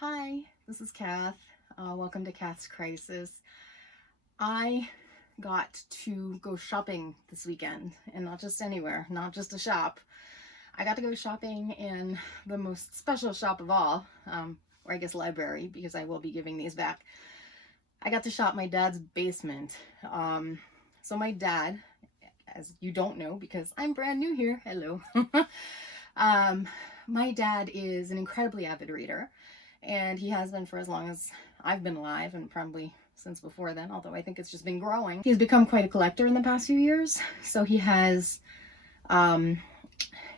Hi, this is Kath. Welcome to Kath's Crisis. I got to go shopping this weekend, and not just anywhere, not just a shop. I got to go shopping in the most special shop of all, or I guess library, because I will be giving these back. I got to shop my dad's basement. So my dad, as you don't know, because I'm brand new here, hello. My dad is an incredibly avid reader, and he has been for as long as I've been alive, and probably since before then, although I think it's just been growing. He's become quite a collector in the past few years. So he has a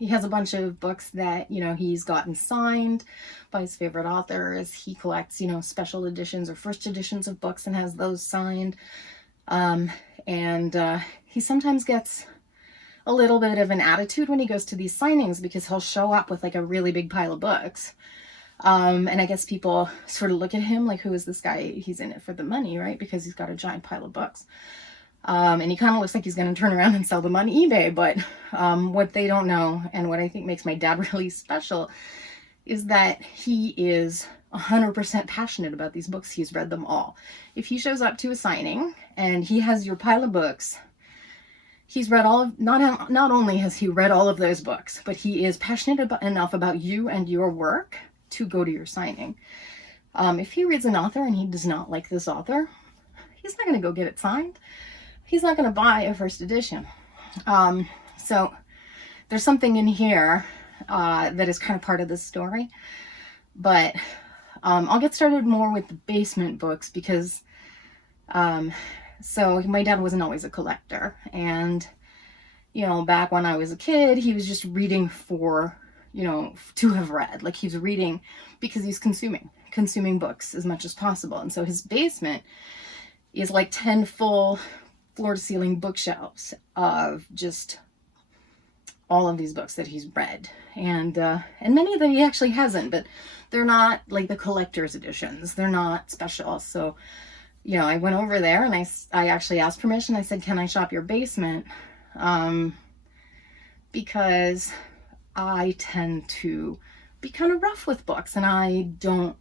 bunch of books that, he's gotten signed by his favorite authors. He collects, special editions or first editions of books and has those signed. He sometimes gets a little bit of an attitude when he goes to these signings, because he'll show up with like a really big pile of books. And I guess people sort of look at him like, who is this guy? He's in it for the money, right? Because he's got a giant pile of books. And he kind of looks like he's going to turn around and sell them on eBay. But what they don't know, and what I think makes my dad really special, is that he is 100% passionate about these books. He's read them all. If he shows up to a signing and he has your pile of books, he's read all of, not only has he read all of those books, but he is passionate enough about you and your work to go to your signing. If he reads an author and he does not like this author, he's not going to go get it signed. He's not going to buy a first edition. So there's something in here that is kind of part of this story. But I'll get started more with the basement books, because so my dad wasn't always a collector. And, back when I was a kid, he was just reading for, to have read. Like, he was reading because he's consuming books as much as possible. And so his basement is like 10 full floor-to-ceiling bookshelves of just all of these books that he's read. And many of them he actually hasn't, but they're not like the collector's editions. They're not special. So, I went over there and I actually asked permission. I said, can I shop your basement? Because I tend to be kind of rough with books, and I don't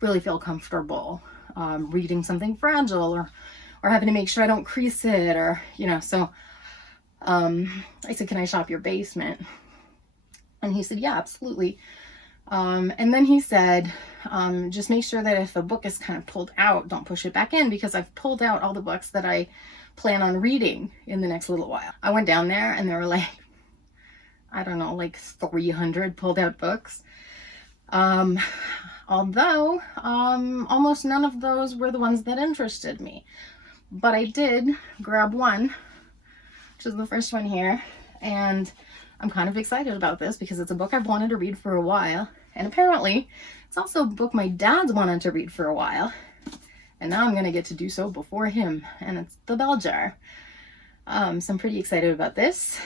really feel comfortable reading something fragile or having to make sure I don't crease it, or, so I said, can I shop your basement? And he said, yeah, absolutely. And then he said, just make sure that if a book is kind of pulled out, don't push it back in, because I've pulled out all the books that I plan on reading in the next little while. I went down there and there were like, I don't know, like 300 pulled out books. Although almost none of those were the ones that interested me. But I did grab one, which is the first one here. And I'm kind of excited about this because it's a book I've wanted to read for a while. And apparently it's also a book my dad's wanted to read for a while. And now I'm going to get to do so before him. And it's The Bell Jar. So I'm pretty excited about this.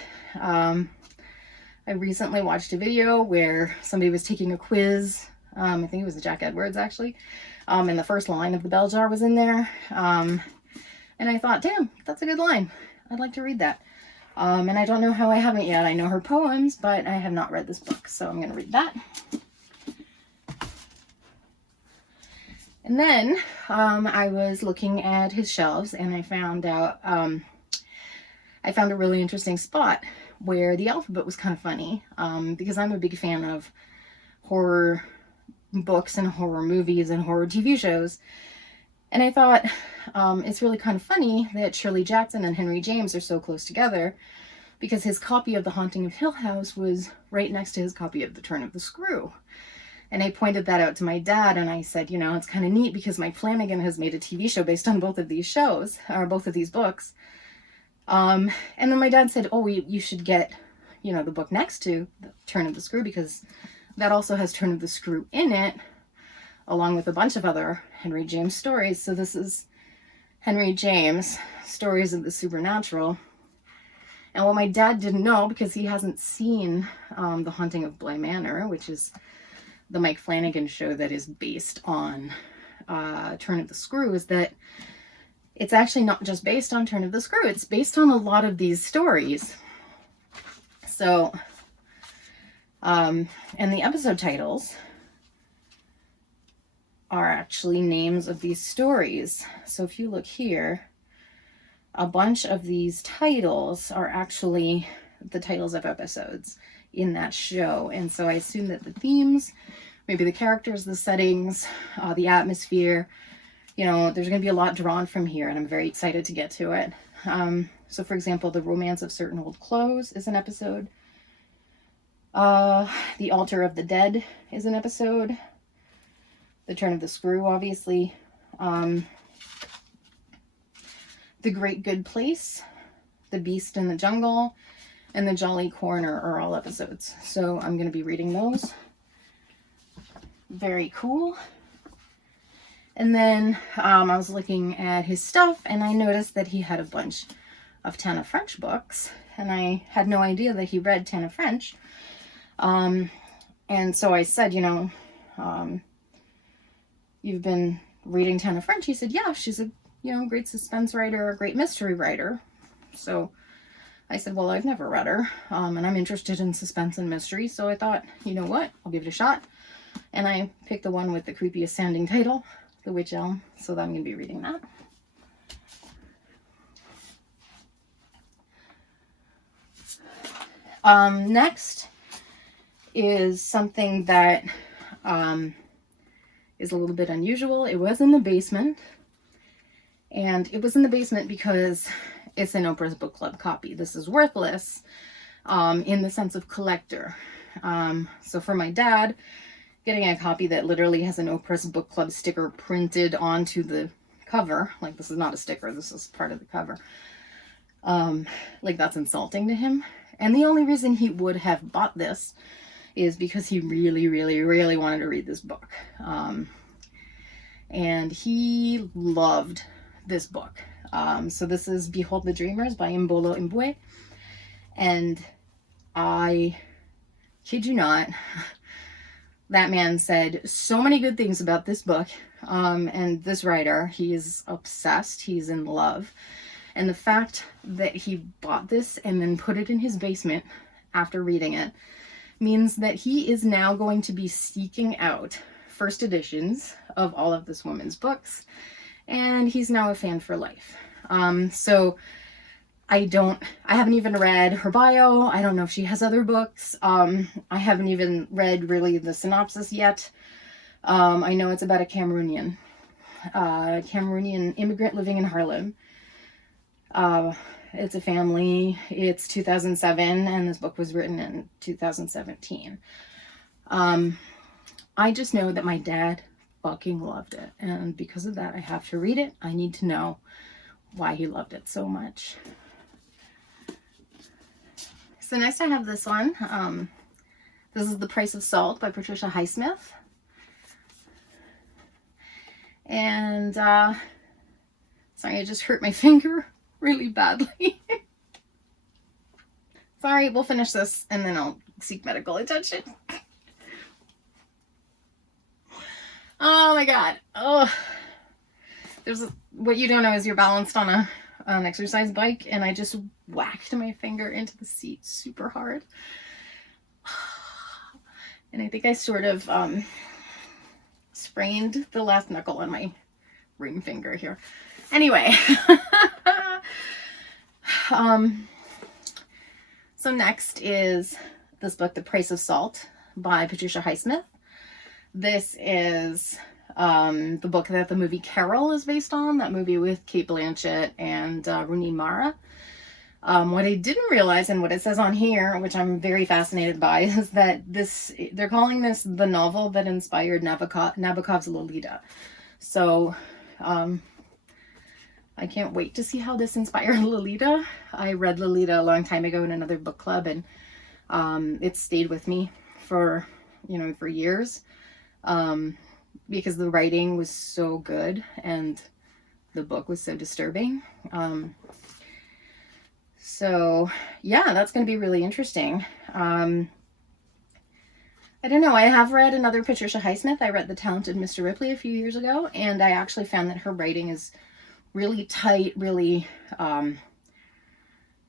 I recently watched a video where somebody was taking a quiz. I think it was Jack Edwards, actually. And the first line of The Bell Jar was in there. And I thought, damn, that's a good line. I'd like to read that. And I don't know how I haven't yet. I know her poems, but I have not read this book. So I'm going to read that. And then I was looking at his shelves, and I found out, I found a really interesting spot where the alphabet was kind of funny, because I'm a big fan of horror books and horror movies and horror TV shows. And I thought it's really kind of funny that Shirley Jackson and Henry James are so close together, because his copy of The Haunting of Hill House was right next to his copy of The Turn of the Screw. And I pointed that out to my dad, and I said, it's kind of neat because Mike Flanagan has made a TV show based on both of these shows, or both of these books. And then my dad said, oh, you should get, the book next to The Turn of the Screw, because that also has Turn of the Screw in it, along with a bunch of other Henry James stories. So this is Henry James, Stories of the Supernatural. And what my dad didn't know, because he hasn't seen The Haunting of Bly Manor, which is the Mike Flanagan show that is based on Turn of the Screw, is that it's actually not just based on Turn of the Screw. It's based on a lot of these stories. So, and the episode titles are actually names of these stories. So if you look here, a bunch of these titles are actually the titles of episodes in that show. And so I assume that the themes, maybe the characters, the settings, the atmosphere, there's going to be a lot drawn from here, and I'm very excited to get to it. So for example, The Romance of Certain Old Clothes is an episode. The Altar of the Dead is an episode. The Turn of the Screw, obviously. The Great Good Place, The Beast in the Jungle, and The Jolly Corner are all episodes. So I'm going to be reading those. Very cool. And then I was looking at his stuff, and I noticed that he had a bunch of Tana French books, and I had no idea that he read Tana French. And so I said, you've been reading Tana French? He said, yeah, she's a great suspense writer, a great mystery writer. So I said, well, I've never read her, and I'm interested in suspense and mystery, so I thought, you know what, I'll give it a shot. And I picked the one with the creepiest sounding title, The Witch Elm, so I'm going to be reading that. Next is something that is a little bit unusual. It was in the basement, and it was in the basement because it's an Oprah's Book Club copy. This is worthless in the sense of collector. So for my dad, getting a copy that literally has an Oprah's Book Club sticker printed onto the cover, like this is not a sticker, this is part of the cover, like that's insulting to him. And the only reason he would have bought this is because he really, really, really wanted to read this book. And he loved this book. So this is Behold the Dreamers by Imbolo Mbue. And I kid you not, that man said so many good things about this book. And this writer, he is obsessed. He's in love. And the fact that he bought this and then put it in his basement after reading it means that he is now going to be seeking out first editions of all of this woman's books. And he's now a fan for life. So I haven't even read her bio. I don't know if she has other books. I haven't even read really the synopsis yet. I know it's about a Cameroonian immigrant living in Harlem. It's a family. It's 2007, and this book was written in 2017. I just know that my dad fucking loved it, and because of that, I have to read it. I need to know why he loved it so much. So next I have this one. This is The Price of Salt by Patricia Highsmith. And, sorry, I just hurt my finger really badly. Sorry, we'll finish this and then I'll seek medical attention. Oh my god. Oh, what you don't know is you're balanced on an exercise bike, and I just whacked my finger into the seat super hard. And I think I sort of sprained the last knuckle on my ring finger here. Anyway. So next is this book, The Price of Salt by Patricia Highsmith. This is the book that the movie Carol is based on, that movie with Cate Blanchett and Rooney Mara. What I didn't realize, and what it says on here, which I'm very fascinated by, is that they're calling this the novel that inspired Nabokov's Lolita. So I can't wait to see how this inspired Lolita. I read Lolita a long time ago in another book club, and it stayed with me for years. Because the writing was so good and the book was so disturbing. So yeah, that's going to be really interesting. I don't know. I have read another Patricia Highsmith. I read The Talented Mr. Ripley a few years ago, and I actually found that her writing is really tight, really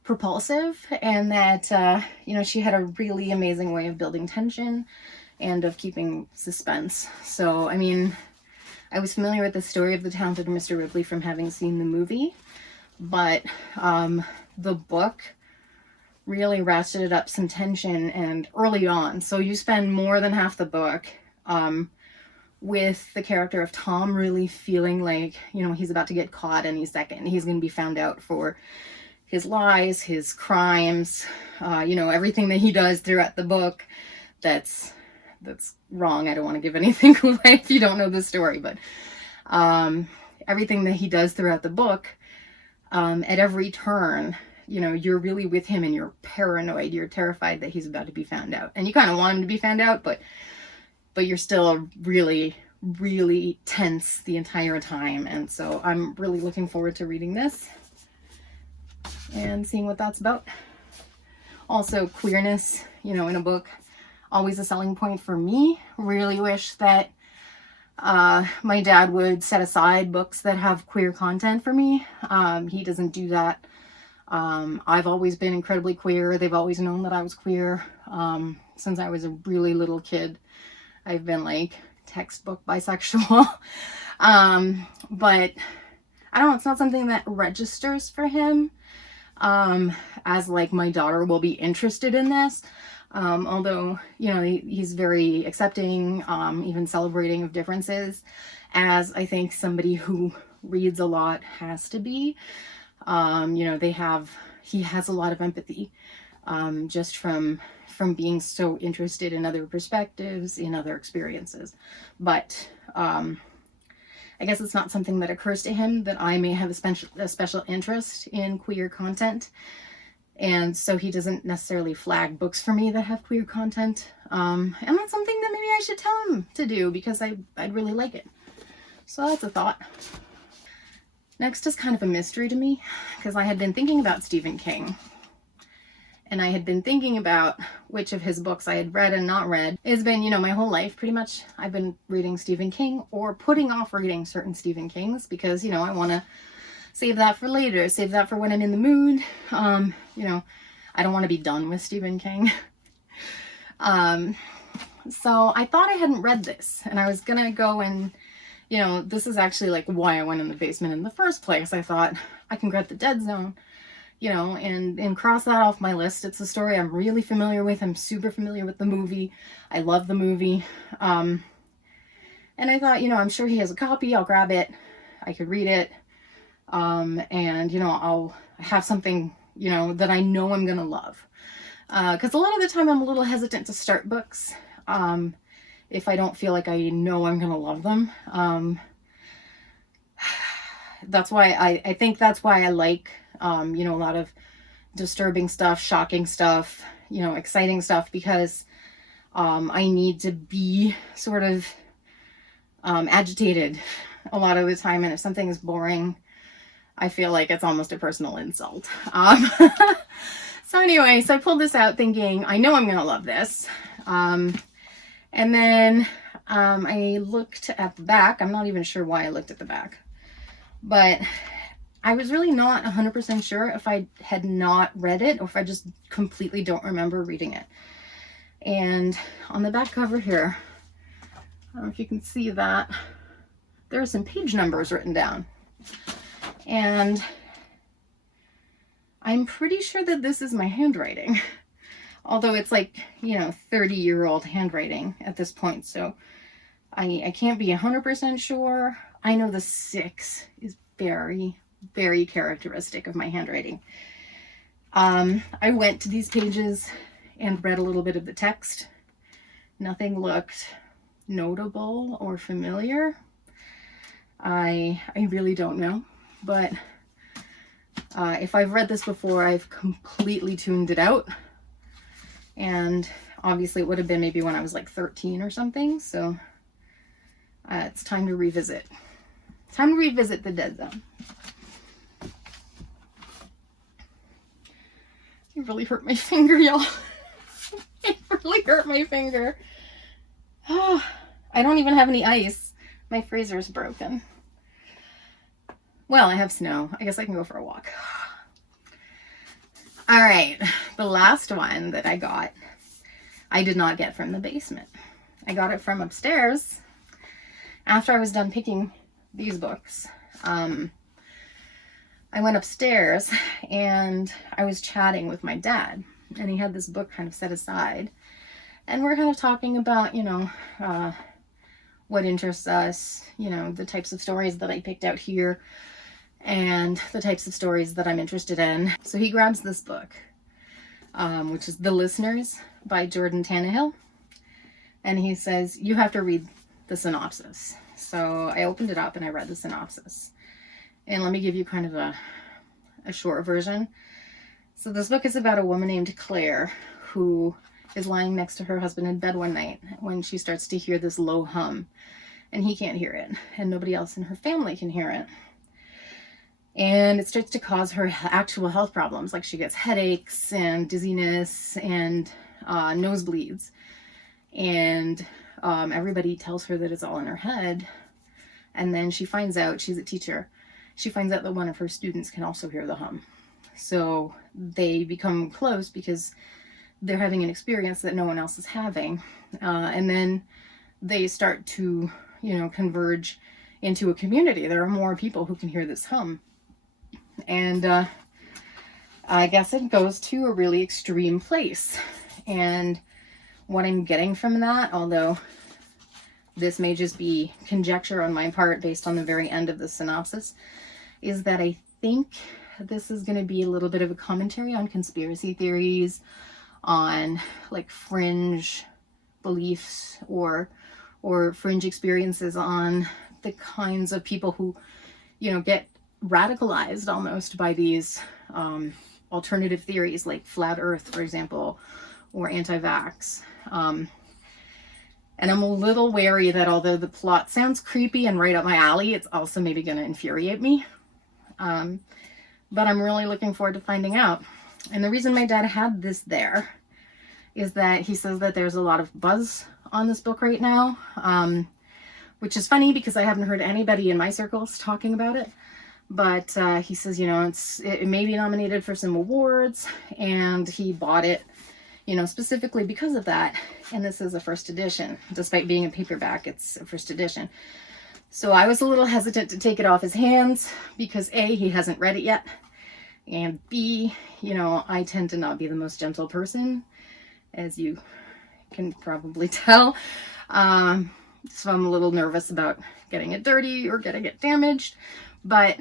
propulsive, and that, she had a really amazing way of building tension and of keeping suspense. So, I mean, I was familiar with the story of the Talented Mr. Ripley from having seen the movie, but the book really ratcheted up some tension and early on. So you spend more than half the book with the character of Tom really feeling like, you know, he's about to get caught any second. He's going to be found out for his lies, his crimes, you know, everything that he does throughout the book that's wrong. I don't want to give anything away if you don't know the story, but everything that he does throughout the book, at every turn, you know, you're really with him and you're paranoid. You're terrified that he's about to be found out. And you kind of want him to be found out, but you're still really, really tense the entire time. And so I'm really looking forward to reading this and seeing what that's about. Also, queerness, you know, in a book, always a selling point for me. Really wish that my dad would set aside books that have queer content for me. He doesn't do that. I've always been incredibly queer. They've always known that I was queer. Since I was a really little kid, I've been like textbook bisexual. But I don't know, it's not something that registers for him. As like my daughter will be interested in this. Although, you know, he's very accepting, even celebrating of differences, as I think somebody who reads a lot has to be. You know, he has a lot of empathy, just from being so interested in other perspectives, in other experiences. But, I guess it's not something that occurs to him that I may have a special interest in queer content. And so he doesn't necessarily flag books for me that have queer content. And that's something that maybe I should tell him to do, because I'd really like it. So that's a thought. Next is kind of a mystery to me, because I had been thinking about Stephen King. And I had been thinking about which of his books I had read and not read. It's been, you know, my whole life pretty much I've been reading Stephen King or putting off reading certain Stephen Kings because, you know, I want to save that for later, save that for when I'm in the mood. You know, I don't want to be done with Stephen King. So I thought I hadn't read this, and I was going to go and, you know, this is actually like why I went in the basement in the first place. I thought I can get The Dead Zone, you know, and cross that off my list. It's a story I'm really familiar with. I'm super familiar with the movie. I love the movie. And I thought, you know, I'm sure he has a copy. I'll grab it. I could read it. And, you know, I'll have something, you know, that I know I'm going to love. Because a lot of the time I'm a little hesitant to start books. If I don't feel like I know I'm going to love them. That's why I think that's why I like, you know, a lot of disturbing stuff, shocking stuff, you know, exciting stuff, because I need to be sort of agitated a lot of the time. And if something is boring, I feel like it's almost a personal insult. So anyway, so I pulled this out thinking, I know I'm going to love this. And then I looked at the back. I'm not even sure why I looked at the back. But I was really not 100% sure if I had not read it or if I just completely don't remember reading it. And on the back cover here, I don't know if you can see that, there are some page numbers written down. And I'm pretty sure that this is my handwriting. Although it's like, you know, 30-year-old handwriting at this point. So I can't be 100% sure. I know the 6 is very, very characteristic of my handwriting. I went to these pages and read a little bit of the text. Nothing looked notable or familiar. I really don't know. But if I've read this before, I've completely tuned it out. And obviously it would have been maybe when I was like 13 or something. So it's time to revisit. Time to revisit The Dead Zone. It really hurt my finger, y'all. It really hurt my finger. Oh, I don't even have any ice. My freezer's broken. Well, I have snow. I guess I can go for a walk. All right, the last one that I got, I did not get from the basement. I got it from upstairs. after I was done picking these books, I went upstairs and I was chatting with my dad, and he had this book kind of set aside, and we're kind of talking about, what interests us, the types of stories that I picked out here and the types of stories that I'm interested in. So he grabs this book, which is The Listeners by Jordan Tannahill, and he says, you have to read the synopsis. So I opened it up and I read the synopsis. And let me give you kind of a short version. So this book is about a woman named Claire who is lying next to her husband in bed one night when she starts to hear this low hum, and he can't hear it, and nobody else in her family can hear it. And it starts to cause her actual health problems, like she gets headaches and dizziness and nosebleeds. And everybody tells her that it's all in her head. And then she finds out, she's a teacher, she finds out that one of her students can also hear the hum. So they become close because they're having an experience that no one else is having. And then they start to, converge into a community. There are more people who can hear this hum. And I guess it goes to a really extreme place. And what I'm getting from that, although this may just be conjecture on my part based on the very end of the synopsis, is that I think this is going to be a little bit of a commentary on conspiracy theories, on like fringe beliefs or fringe experiences, on the kinds of people who, get radicalized almost by these alternative theories like flat earth, for example, or anti-vax. And I'm a little wary that although the plot sounds creepy and right up my alley, it's also maybe going to infuriate me. But I'm really looking forward to finding out. And the reason my dad had this there is that he says that there's a lot of buzz on this book right now, which is funny because I haven't heard anybody in my circles talking about it. But he says, it may be nominated for some awards, and he bought it, specifically because of that. And this is a first edition. Despite being a paperback, it's a first edition. So I was a little hesitant to take it off his hands because A, he hasn't read it yet, and B, I tend to not be the most gentle person, as you can probably tell. So I'm a little nervous about getting it dirty or getting it damaged, but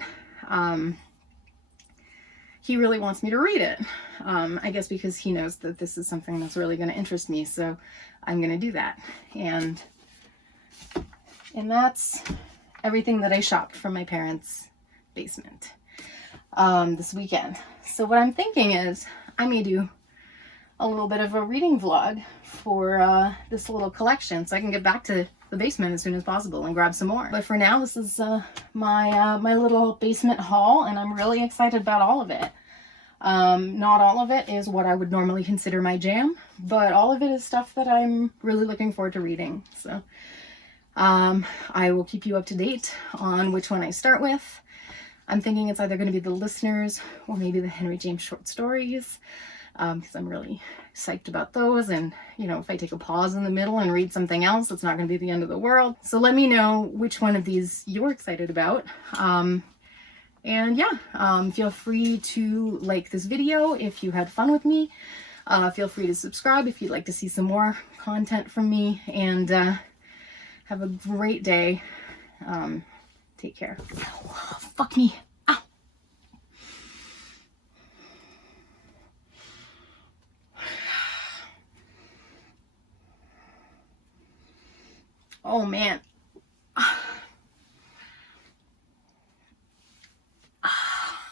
he really wants me to read it. I guess because he knows that this is something that's really going to interest me, so I'm going to do that. And that's everything that I shopped from my parents' basement this weekend. So what I'm thinking is I may do a little bit of a reading vlog for this little collection so I can get back to the basement as soon as possible and grab some more. But for now, this is my little basement haul, and I'm really excited about all of it. Not all of it is what I would normally consider my jam, but all of it is stuff that I'm really looking forward to reading. So I will keep you up to date on which one I start with. I'm thinking it's either going to be The Listeners or maybe the Henry James short stories, because I'm really psyched about those. And, if I take a pause in the middle and read something else, it's not going to be the end of the world. So let me know which one of these you're excited about. And yeah, feel free to like this video if you had fun with me. Feel free to subscribe if you'd like to see some more content from me. And have a great day. Take care. Oh, fuck me. Ow. Oh man.